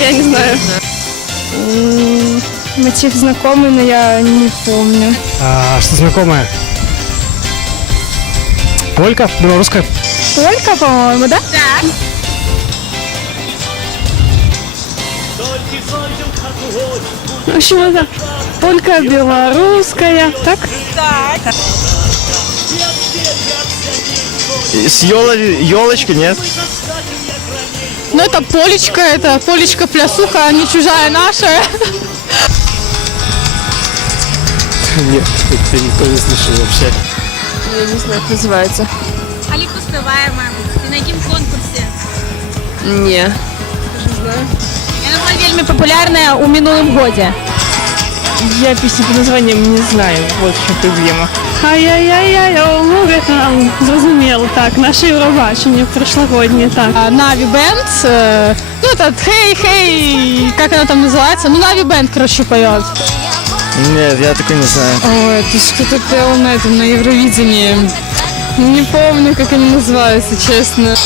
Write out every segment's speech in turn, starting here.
Я не знаю. Мотив знакомый, но я не помню. А что знакомое? Полька? Белорусская? Полька, по-моему, да? Так. В общем, это полька белорусская, так? Так. С елочкой, нет? Ну, это полечка плясуха, а не чужая наша. Нет, это никто не слышал вообще. Я не знаю, как называется. Алі поспіваємо. І на яким конкурсі? Не. Яна була вельми популярна у минулому годі. Я песню по названием не знаю, вот в чем проблема. Ай-яй-яй-яй, зрозуміло, так, наше Євробачення прошлогоднє, так. Нави Бенд, ну этот Хей, как она там называется? Ну Нави Бенд, короче, поет. Нет, я такой не знаю. Ой, ты что-то пел на этом, на Евровидении. Не помню, как они называются, честно.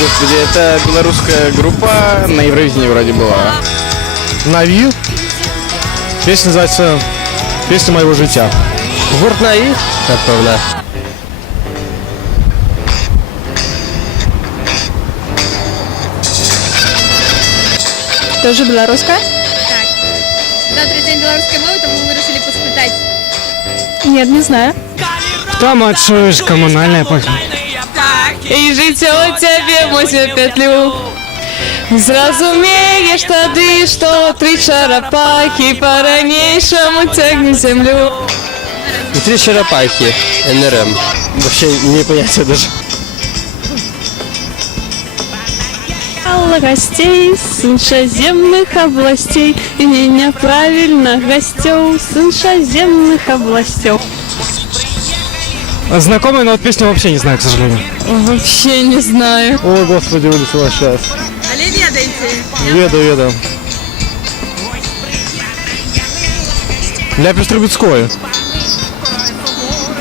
Господи, это белорусская группа, на Евровидении вроде была. Нави. Песня называется «Песня моего життя». Гурт Нави? Напевно. Тоже белорусская? Завтра день белорусской мовы, тому мы решили поспитать. Нет, не знаю. Там отшуешь коммунальная пахнет. І життя у тебе мосю петлю. Зразумеєш тоді, що три черепахи по-ранейшему тягнуть землю. Три черепахи, НРМ. Вообще не понятия даже. Алла гостей с иншоземных областей и неправильно гостей с иншоземных областей. Знакомый, но вот песню вообще не знаю, к сожалению. Вообще не знаю. Ой, господи, вылетела сейчас. Але ведаете? Веду. Ляпис Трубецкой.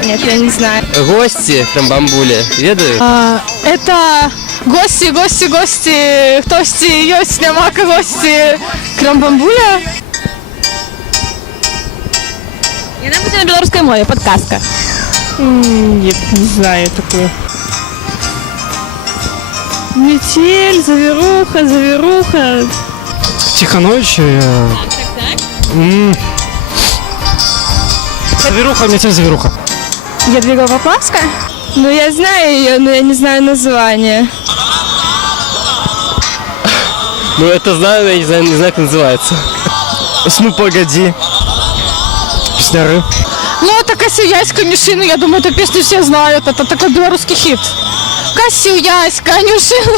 Нет, я не знаю. Гости, там бамбули. Ведаю? Это гости, хтості, йось, нямака гості, крамбамбуля. Яна буде на белорусской мове, подсказка. Нет, не знаю такую. Метель, заверуха. Тихонович. Так. Заверуха, метель, заверуха. Ядвига Поплавская? Ну, я знаю ее, но я не знаю название. Ну это знаю, я не знаю, как называется. Ну погоди. Песняры. Ну, это Косюясь, Конюшина, я думаю, эту песню все знают. Это такой белорусский хит. Косюясь, Конюшина.